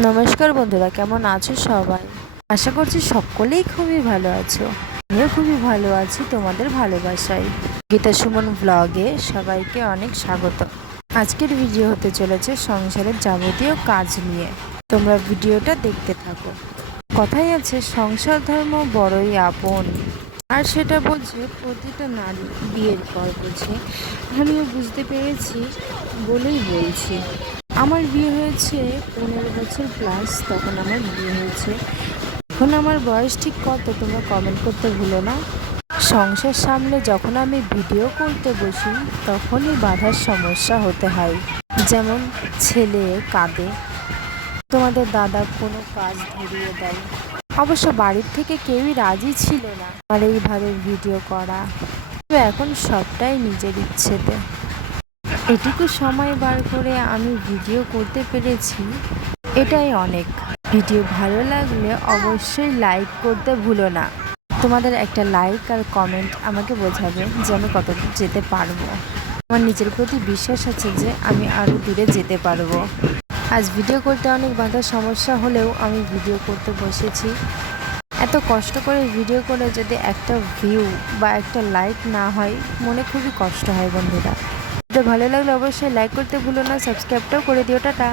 নমস্কার বন্ধুরা, কেমন আছো সবাই? আশা করছি সকলেই খুবই ভালো আছো। আমিও খুবই ভালো আছি তোমাদের ভালোবাসায়। গীতা সুমন ব্লগে সবাইকে অনেক স্বাগত। আজকের ভিডিও হতে চলেছে সংসারের যাবতীয় কাজ নিয়ে। তোমরা ভিডিওটা দেখতে থাকো। কথাই আছে, সংসার ধর্ম বড়ই আপন, আর সেটা বোঝে প্রতিটা নারী বিয়ের পর বোঝে। আমিও বুঝতে পেরেছি বলেই বলছি। আমার বিয়ে হয়েছে 15 বছর প্লাস, তখন আমার বিয়ে হয়েছে। এখন আমার বয়স ঠিক কত তোমরা কমেন্ট করতে ভুলো না। সংসার সামলে যখন আমি ভিডিও করতে বসি তখনই বাধার সমস্যা হতে হয়। যেমন ছেলে কাঁদে, তোমাদের দাদা কোনো কাজ ধরিয়ে দেয়। অবশ্য বাড়ির থেকে কেউই রাজি ছিল না আর এইভাবে ভিডিও করা। তো এখন সবটাই নিজের ইচ্ছেতে। এটুকু সময় বার করে আমি ভিডিও করতে পেরেছি, এটাই অনেক। ভিডিও ভালো লাগলে অবশ্যই লাইক করতে ভুলো না। তোমাদের একটা লাইক আর কমেন্ট আমাকে বোঝাবে যে আমি কতদূর যেতে পারবো। আমার নিজের প্রতি বিশ্বাস আছে যে আমি আরও দূরে যেতে পারবো। আজ ভিডিও করতে অনেক বাধার সমস্যা হলেও আমি ভিডিও করতে বসেছি। এত কষ্ট করে ভিডিও করে যদি একটা ভিউ বা একটা লাইক না হয়, মনে খুবই কষ্ট হয় বন্ধুরা। ভিডিও ভালো লাগলে অবশ্যই লাইক করতে ভুলো না, সাবস্ক্রাইবটাও করে দিও। টাটা।